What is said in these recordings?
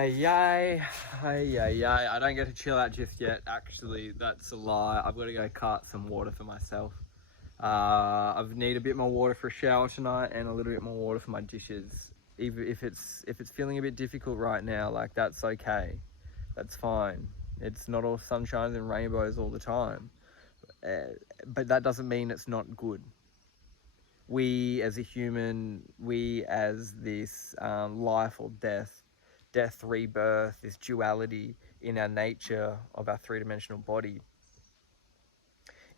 ay, ay. Ay, ay, ay. I don't get to chill out just yet. Actually, that's a lie. I've got to go cart some water for myself. I need a bit more water for a shower tonight and a little bit more water for my dishes. Even if it's feeling a bit difficult right now, like that's okay. That's fine. It's not all sunshines and rainbows all the time. But that doesn't mean it's not good. We as a human, we as this life or death, rebirth, this duality in our nature of our three-dimensional body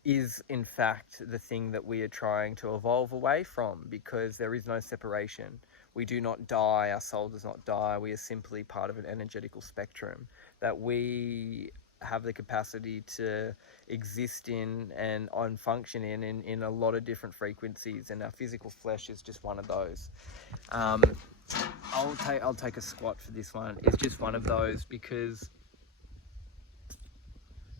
is in fact the thing that we are trying to evolve away from, because there is no separation. We do not die, our soul does not die, we are simply part of an energetical spectrum that we have the capacity to exist in and on function in a lot of different frequencies, and our physical flesh is just one of those. I'll take a squat for this one. It's just one of those because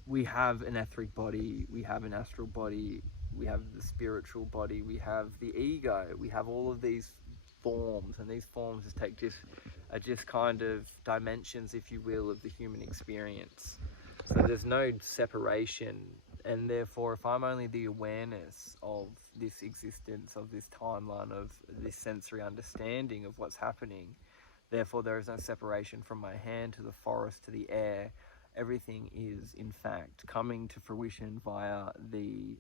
we have an etheric body, we have an astral body, we have the spiritual body, we have the ego, we have all of these forms, and these forms are just kind of dimensions, if you will, of the human experience. So there's no separation, and therefore if I'm only the awareness of this existence, of this timeline, of this sensory understanding of what's happening, therefore there is no separation from my hand to the forest to the air. Everything is, in fact, coming to fruition via the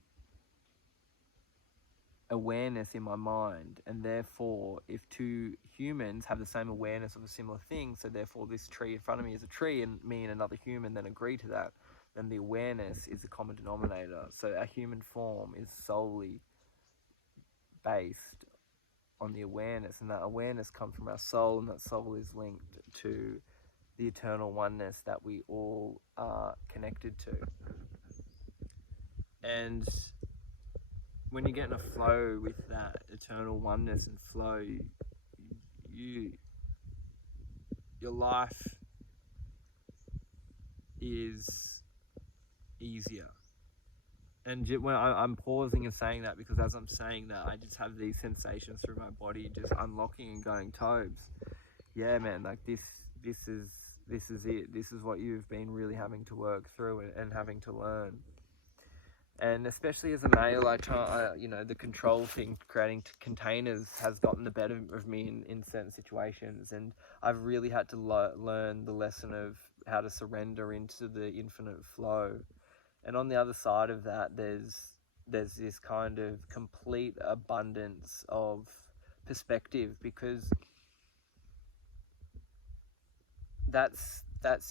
awareness in my mind. And therefore, if two humans have the same awareness of a similar thing, so therefore this tree in front of me is a tree, and me and another human then agree to that, then the awareness is a common denominator. So our human form is solely based on the awareness, and that awareness comes from our soul, and that soul is linked to the eternal oneness that we all are connected to. And when you get in a flow with that eternal oneness and flow, your life is easier. And when I'm pausing and saying that, because as I'm saying that, I just have these sensations through my body just unlocking and going, Tobes, yeah man, like this is it. This is what you've been really having to work through and having to learn. And especially as a male, the control thing, creating containers, has gotten the better of me in certain situations, and I've really had to learn the lesson of how to surrender into the infinite flow. And on the other side of that, there's this kind of complete abundance of perspective, because that's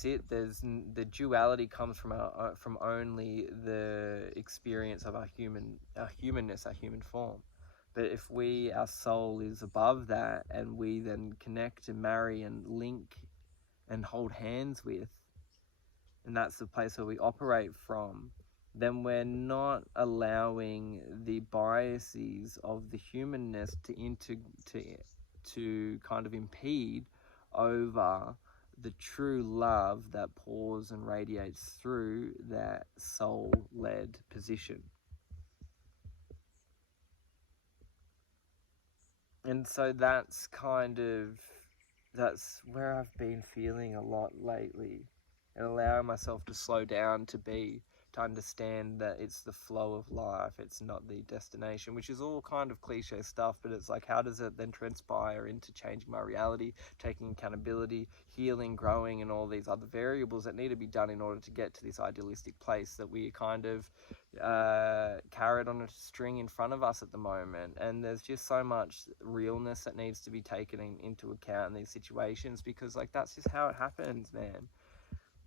it. The duality comes from only the experience of our humanness, our human form. But if our soul is above that, and we then connect and marry and link and hold hands with, and that's the place where we operate from, then we're not allowing the biases of the humanness to kind of impede over the true love that pours and radiates through that soul-led position. And so that's where I've been feeling a lot lately, and allowing myself to slow down to understand that it's the flow of life, it's not the destination, which is all kind of cliche stuff, but it's like, how does it then transpire into changing my reality, taking accountability, healing, growing, and all these other variables that need to be done in order to get to this idealistic place that we kind of carried on a string in front of us at the moment. And there's just so much realness that needs to be taken into account in these situations, because like that's just how it happens, man.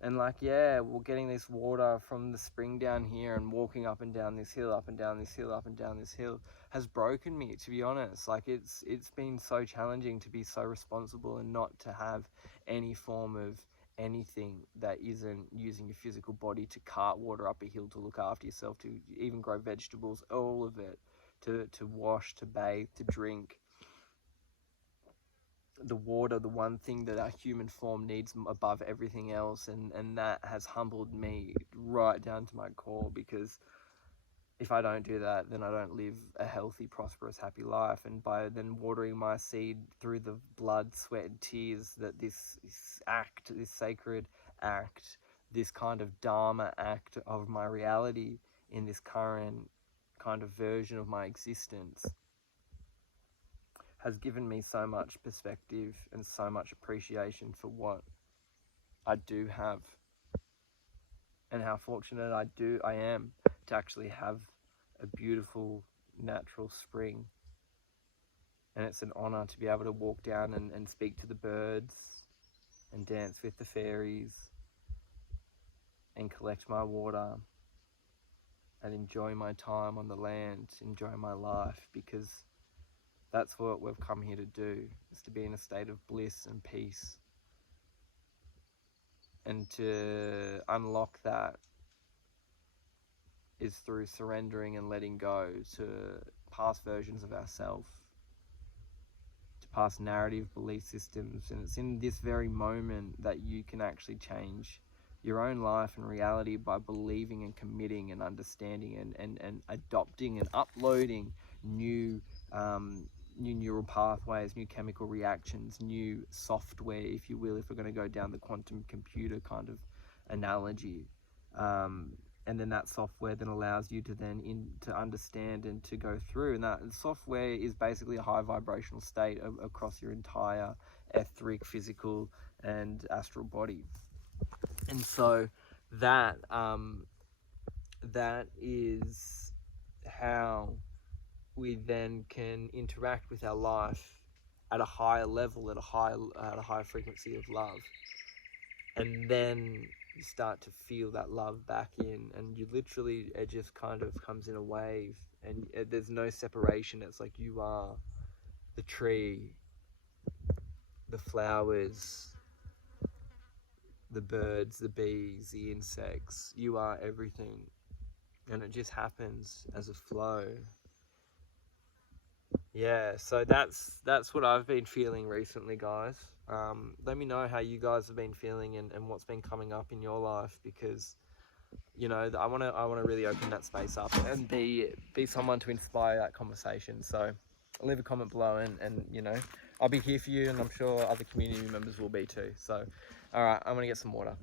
And like, yeah, we're getting this water from the spring down here, and walking up and down this hill, up and down this hill, up and down this hill, has broken me, to be honest. Like it's been so challenging to be so responsible and not to have any form of anything that isn't using your physical body to cart water up a hill, to look after yourself, to even grow vegetables, all of it, to wash, to bathe, to drink. The water, the one thing that our human form needs above everything else, and that has humbled me right down to my core, because if I don't do that, then I don't live a healthy, prosperous, happy life. And by then watering my seed through the blood, sweat, and tears that this act, this sacred act, this kind of dharma act of my reality in this current kind of version of my existence has given me so much perspective and so much appreciation for what I do have, and how fortunate I am to actually have a beautiful natural spring. And it's an honor to be able to walk down and speak to the birds and dance with the fairies and collect my water and enjoy my time on the land, enjoy my life, because that's what we've come here to do, is to be in a state of bliss and peace. And to unlock that is through surrendering and letting go to past versions of ourselves, to past narrative belief systems. And it's in this very moment that you can actually change your own life and reality by believing and committing and understanding and adopting and uploading new neural pathways, new chemical reactions, new software, if you will, if we're going to go down the quantum computer kind of analogy. And then that software then allows you to to understand and to go through. And that software is basically a high vibrational state across your entire etheric, physical, and astral body. And so that is how we then can interact with our life at a higher level, at a higher frequency of love. And then you start to feel that love back in, and you literally, it just kind of comes in a wave, and there's no separation. It's like you are the tree, the flowers, the birds, the bees, the insects. You are everything, and it just happens as a flow. Yeah, so that's what I've been feeling recently, guys. Let me know how you guys have been feeling and what's been coming up in your life, because I want to really open that space up and be someone to inspire that conversation. So leave a comment below, and I'll be here for you, and I'm sure other community members will be too. So all right, I'm gonna get some water.